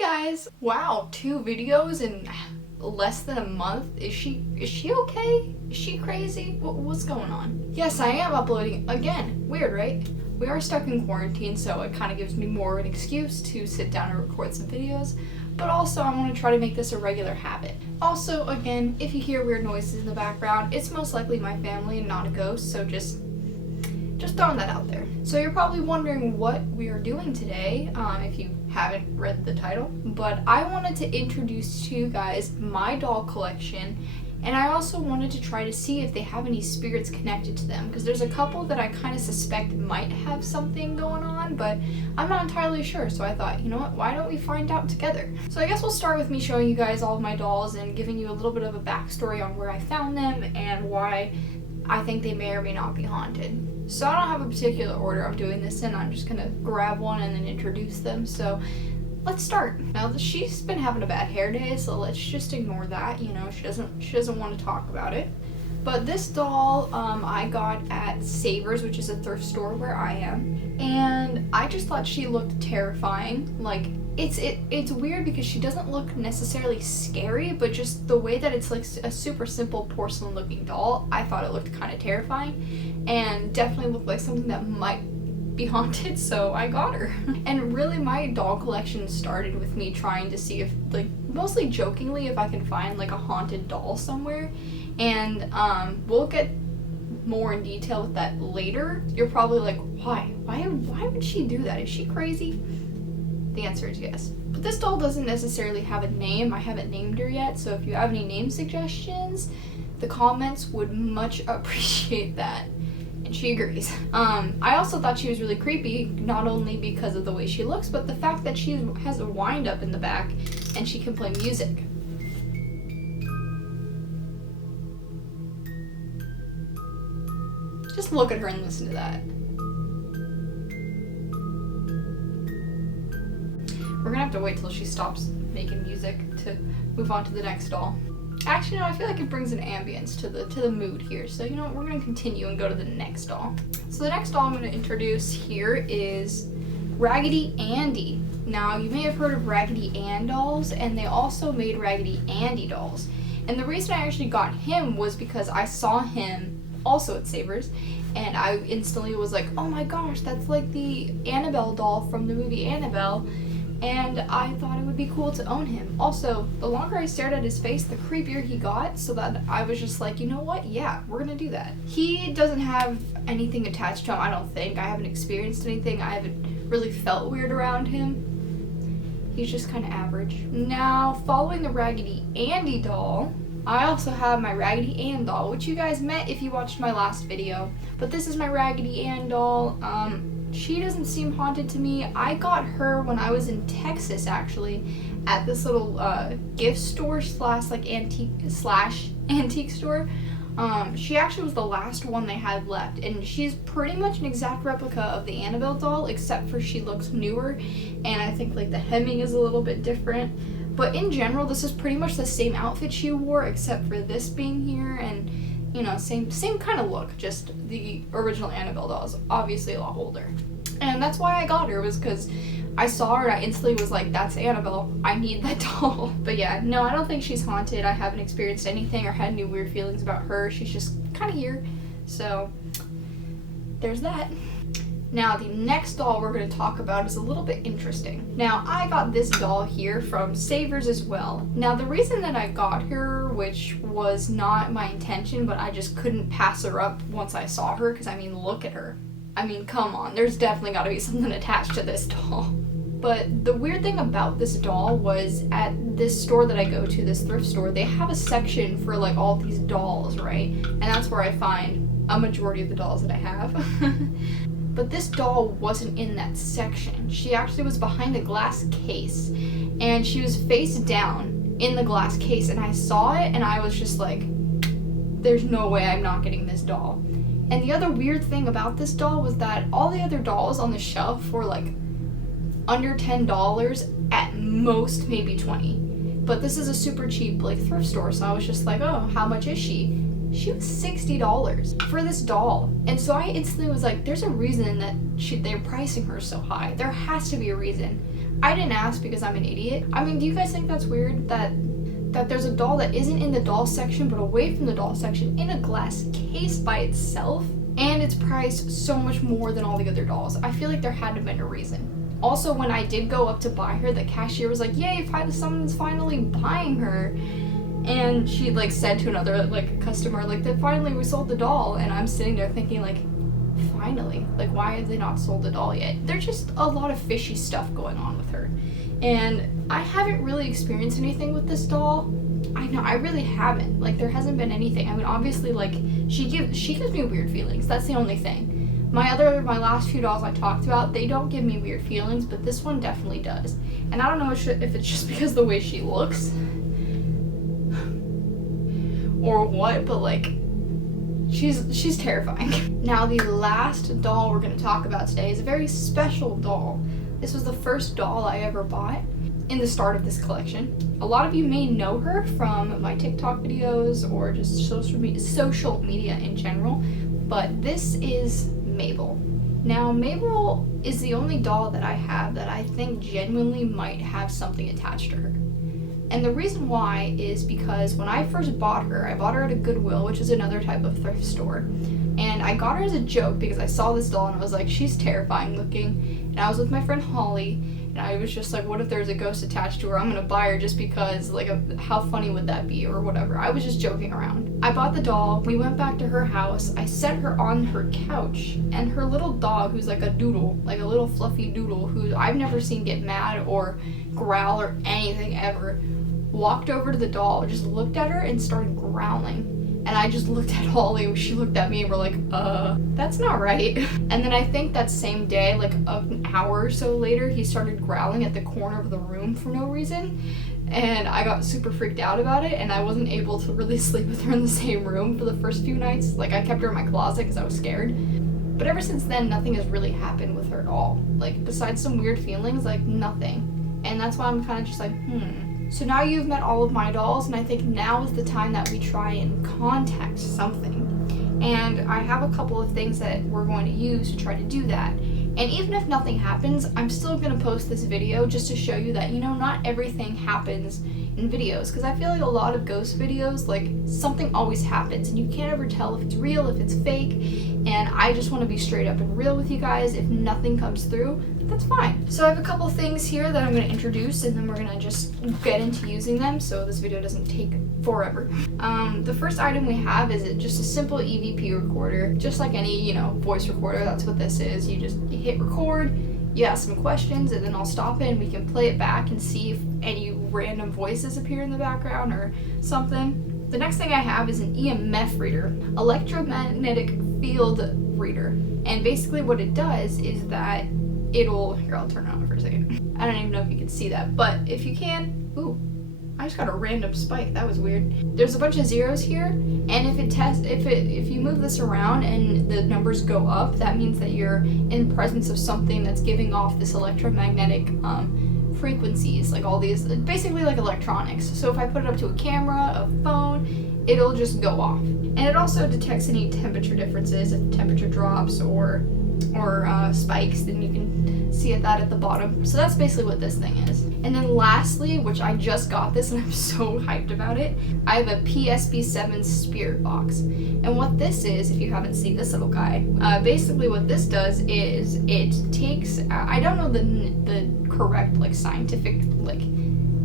guys! Wow, 2 videos in less than a month? Is she okay? Is she crazy? What's going on? Yes, I am uploading again. Weird, right? We are stuck in quarantine, so it kind of gives me more of an excuse to sit down and record some videos, but also I want to try to make this a regular habit. Also, again, if you hear weird noises in the background, it's most likely my family and not a ghost, so just throwing that out there. So you're probably wondering what we are doing today, if you haven't read the title, but I wanted to introduce to you guys my doll collection, and I also wanted to try to see if they have any spirits connected to them, because there's a couple that I kind of suspect might have something going on, but I'm not entirely sure, so I thought, you know what, why don't we find out together? So I guess we'll start with me showing you guys all of my dolls and giving you a little bit of a backstory on where I found them and why I think they may or may not be haunted. So I don't have a particular order I'm doing this in, I'm just gonna grab one and then introduce them, so let's start. Now she's been having a bad hair day, so let's just ignore that, you know, she doesn't want to talk about it. But this doll I got at Savers, which is a thrift store where I am, and I just thought she looked terrifying. Like, it's weird because she doesn't look necessarily scary, but just the way that it's like a super simple porcelain looking doll, I thought it looked kind of terrifying and definitely looked like something that might be haunted, so I got her. And really my doll collection started with me trying to see if, like, mostly jokingly, if I can find like a haunted doll somewhere, and we'll get more in detail with that later. You're probably like, why would she do that? Is she crazy? The answer is yes. But this doll doesn't necessarily have a name. I haven't named her yet, so if you have any name suggestions, the comments would much appreciate that. And she agrees. I also thought she was really creepy, not only because of the way she looks, but the fact that she has a wind up in the back and she can play music. Just look at her and listen to that. We're gonna have to wait till she stops making music to move on to the next doll. Actually, no, I feel like it brings an ambience to the mood here. So, you know what, we're gonna continue and go to the next doll. So the next doll I'm gonna introduce here is Raggedy Andy. Now, you may have heard of Raggedy Ann dolls, and they also made Raggedy Andy dolls. And the reason I actually got him was because I saw him also at Savers, and I instantly was like, oh my gosh, that's like the Annabelle doll from the movie Annabelle. And I thought it would be cool to own him. Also, the longer I stared at his face, the creepier he got, so that I was just like, you know what? Yeah, we're gonna do that. He doesn't have anything attached to him, I don't think. I haven't experienced anything. I haven't really felt weird around him. He's just kind of average. Now, following the Raggedy Andy doll, I also have my Raggedy Ann doll, which you guys met if you watched my last video. But this is my Raggedy Ann doll. She doesn't seem haunted to me. I got her when I was in Texas, actually, at this little gift store slash antique store. She actually was the last one they had left, and she's pretty much an exact replica of the Annabelle doll, except for she looks newer, and I think like the hemming is a little bit different. But in general, this is pretty much the same outfit she wore, except for this being here, and you know, same kind of look, just the original Annabelle doll is obviously a lot older. And that's why I got her, was because I saw her and I instantly was like, that's Annabelle, I need that doll. But yeah, no, I don't think she's haunted. I haven't experienced anything or had any weird feelings about her. She's just kind of here. So there's that. Now, the next doll we're going to talk about is a little bit interesting. Now, I got this doll here from Savers as well. Now, the reason that I got her, which was not my intention, but I just couldn't pass her up once I saw her, because, I mean, look at her. I mean, come on, there's definitely got to be something attached to this doll. But the weird thing about this doll was, at this store that I go to, this thrift store, they have a section for, like, all these dolls, right? And that's where I find a majority of the dolls that I have. But this doll wasn't in that section. She actually was behind a glass case, and she was face down in the glass case, and I saw it and I was just like, there's no way I'm not getting this doll. And the other weird thing about this doll was that all the other dolls on the shelf were like under $10, at most maybe $20. But this is a super cheap like thrift store, so I was just like, oh, how much is she? She was $60 for this doll. And so I instantly was like, there's a reason that they're pricing her so high. There has to be a reason. I didn't ask because I'm an idiot. I mean, do you guys think that's weird that there's a doll that isn't in the doll section but away from the doll section in a glass case by itself, and it's priced so much more than all the other dolls? I feel like there had to have been a reason. Also, when I did go up to buy her, the cashier was like, yay, someone's finally buying her. And she like said to another like customer, like, that finally we sold the doll. And I'm sitting there thinking, like, finally? Like, why have they not sold the doll yet? There's just a lot of fishy stuff going on with her. And I haven't really experienced anything with this doll. I know, I really haven't. Like, there hasn't been anything. I mean, obviously, like, she gives me weird feelings. That's the only thing. My last few dolls I talked about, they don't give me weird feelings, but this one definitely does. And I don't know if it's just because of the way she looks or what, but like, she's terrifying. Now, the last doll we're going to talk about today is a very special doll. This was the first doll I ever bought in the start of this collection. A lot of you may know her from my TikTok videos or just social media in general, but this is Mabel. Now, Mabel is the only doll that I have that I think genuinely might have something attached to her. And the reason why is because when I first bought her, I bought her at a Goodwill, which is another type of thrift store. And I got her as a joke because I saw this doll and I was like, she's terrifying looking. And I was with my friend Holly, and I was just like, what if there's a ghost attached to her? I'm gonna buy her just because, like, how funny would that be, or whatever. I was just joking around. I bought the doll, we went back to her house, I set her on her couch, and her little dog, who's like a doodle, like a little fluffy doodle, who I've never seen get mad or growl or anything ever, walked over to the doll, just looked at her and started growling. And I just looked at Holly, she looked at me, and we're like, that's not right. And then I think that same day, like an hour or so later, he started growling at the corner of the room for no reason. And I got super freaked out about it, and I wasn't able to really sleep with her in the same room for the first few nights. Like, I kept her in my closet because I was scared. But ever since then, nothing has really happened with her at all. Like, besides some weird feelings, like, nothing. And that's why I'm kind of just like, So now you've met all of my dolls, and I think now is the time that we try and contact something. And I have a couple of things that we're going to use to try to do that. And even if nothing happens, I'm still going to post this video just to show you that, not everything happens in videos. Because I feel like a lot of ghost videos, like, something always happens, and you can't ever tell if it's real, if it's fake. And I just want to be straight up and real with you guys. If nothing comes through, that's fine. So I have a couple things here that I'm going to introduce, and then we're going to just get into using them so this video doesn't take forever. The first item we have is just a simple EVP recorder, just like any, voice recorder. That's what this is. You hit record, you ask some questions, and then I'll stop it and we can play it back and see if any random voices appear in the background or something. The next thing I have is an EMF reader, electromagnetic field reader. And basically what it does is that here, I'll turn it on for a second. I don't even know if you can see that, but if you can, I just got a random spike. That was weird. There's a bunch of zeros here, and if you move this around and the numbers go up, that means that you're in presence of something that's giving off this electromagnetic frequencies, like all these, basically like electronics. So if I put it up to a camera, a phone, it'll just go off. And it also detects any temperature differences. If the temperature drops or spikes, then you can see that at the bottom. So that's basically what this thing is. And then lastly, which I just got this and I'm so hyped about it, I have a PSB7 spirit box. And what this is, if you haven't seen this little guy, basically what this does is it takes, I don't know the correct scientific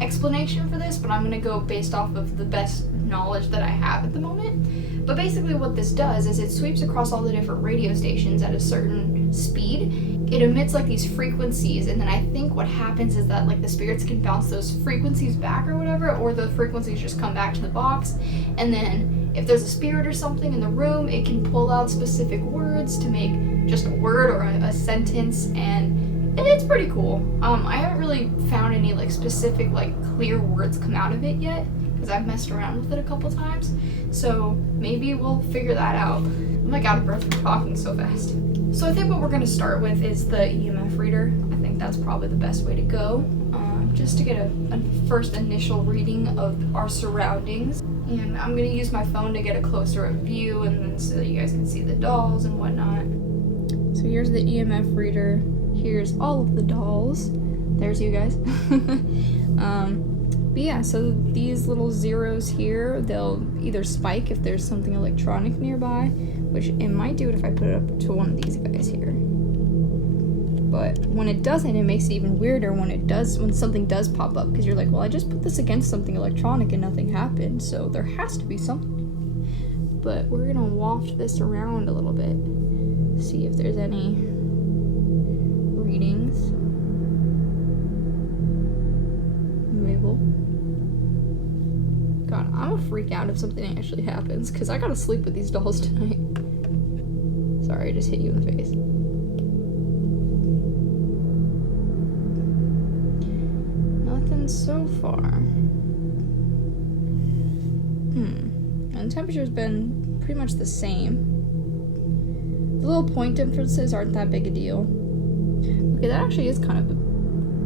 explanation for this, but I'm gonna go based off of the best knowledge that I have at the moment. But basically what this does is it sweeps across all the different radio stations at a certain speed. It emits these frequencies, and then I think what happens is that the spirits can bounce those frequencies back or whatever, or the frequencies just come back to the box. And then if there's a spirit or something in the room, it can pull out specific words to make just a word or a sentence, and it's pretty cool. I haven't really found any specific clear words come out of it yet, because I've messed around with it a couple times. So maybe we'll figure that out. I'm out of breath from talking so fast. So I think what we're going to start with is the EMF reader. I think that's probably the best way to go, just to get a first initial reading of our surroundings. And I'm going to use my phone to get a closer view, and then so that you guys can see the dolls and whatnot. So here's the EMF reader. Here's all of the dolls. there's you guys. But yeah, so these little zeros here, they'll either spike if there's something electronic nearby, which it might do it if I put it up to one of these guys here. But when it doesn't, it makes it even weirder when something does pop up, because you're like, well, I just put this against something electronic and nothing happened, so there has to be something. But we're gonna waft this around a little bit, see if there's any readings. Mabel. God, I'm gonna freak out if something actually happens, because I gotta sleep with these dolls tonight. Sorry, I just hit you in the face. Nothing so far. And the temperature's been pretty much the same. The little point differences aren't that big a deal. Okay, that actually is kind of a...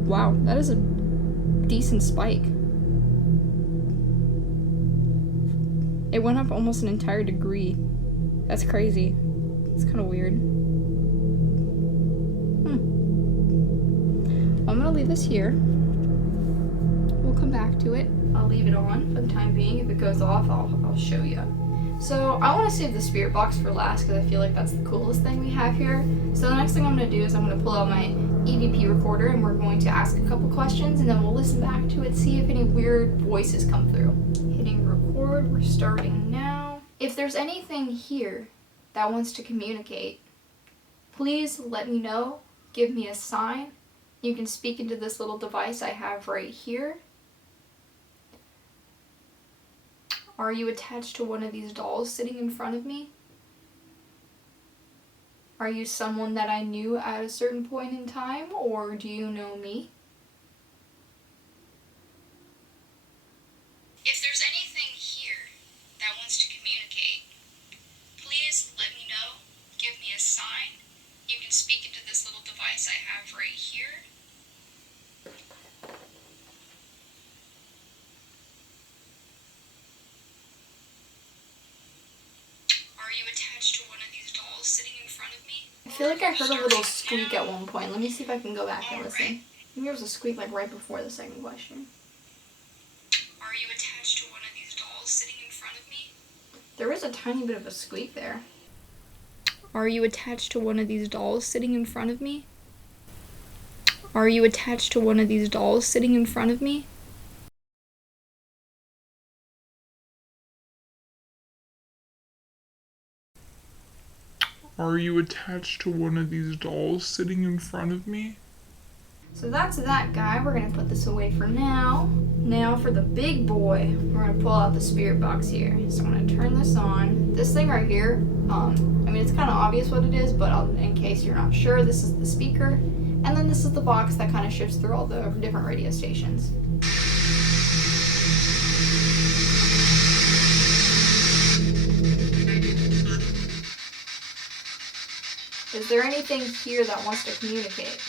Wow, that is a decent spike. It went up almost an entire degree. That's crazy. It's kind of weird. I'm gonna leave this here. We'll come back to it. I'll leave it on for the time being. If it goes off, I'll show you. So I want to save the spirit box for last because I feel like that's the coolest thing we have here. So the next thing I'm going to do is I'm going to pull out my EVP recorder and we're going to ask a couple questions and then we'll listen back to it, see if any weird voices come through. Hitting record, we're starting now. If there's anything here that wants to communicate, please let me know. Give me a sign. You can speak into this little device I have right here. Are you attached to one of these dolls sitting in front of me? Are you someone that I knew at a certain point in time, or do you know me? If there's anything here that wants to communicate, please let me know. Give me a sign. You can speak into this little device I have right here. Are you attached to one of these dolls sitting in front of me? I feel like I heard a little squeak at one point. Let me see if I can go back and listen. I think there was a squeak like right before the second question. Are you attached to one of these dolls sitting in front of me? There is a tiny bit of a squeak there. Are you attached to one of these dolls sitting in front of me? Are you attached to one of these dolls sitting in front of me? Are you attached to one of these dolls sitting in front of me? So that's that guy. We're going to put this away for now. Now for the big boy, we're going to pull out the spirit box here. So I'm going to turn this on. This thing right here, I mean, it's kind of obvious what it is, but in case you're not sure, this is the speaker. And then this is the box that kind of shifts through all the different radio stations. Is there anything here that wants to communicate?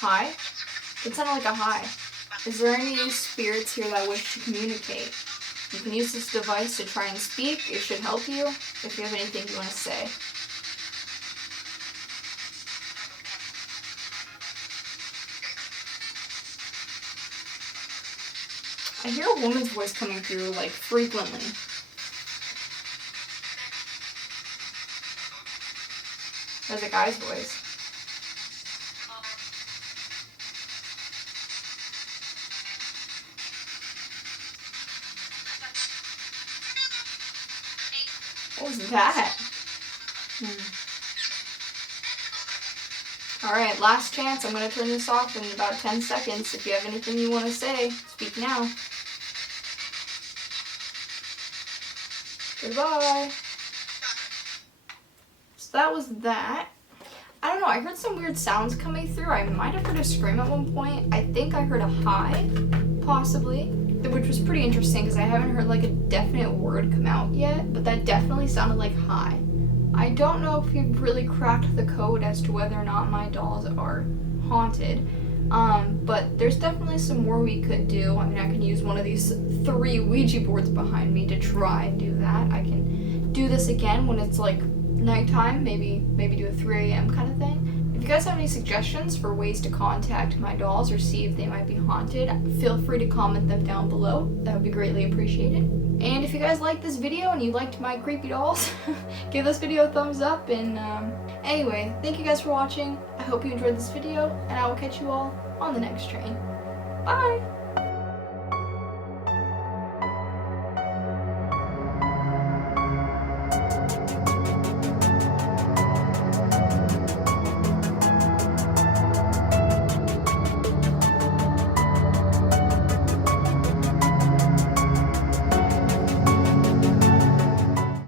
Hi? It sounded like a hi. Is there any spirits here that wish to communicate? You can use this device to try and speak. It should help you if you have anything you want to say. I hear a woman's voice coming through, like, frequently. There's a guy's voice. What was that? Alright, last chance. I'm going to turn this off in about 10 seconds. If you have anything you want to say, speak now. Goodbye. So that was that. I don't know, I heard some weird sounds coming through. I might have heard a scream at one point. I think I heard a hi, possibly, which was pretty interesting because I haven't heard like a definite word come out yet, but that definitely sounded like hi. I don't know if we've really cracked the code as to whether or not my dolls are haunted, but there's definitely some more we could do. I mean, I can use one of these 3 Ouija boards behind me to try and do that. I can do this again when it's like nighttime, maybe do a 3 a.m. kind of thing. If you guys have any suggestions for ways to contact my dolls or see if they might be haunted, feel free to comment them down below. That would be greatly appreciated. And if you guys liked this video and you liked my creepy dolls, give this video a thumbs up. And anyway, thank you guys for watching. I hope you enjoyed this video, and I will catch you all on the next train. Bye!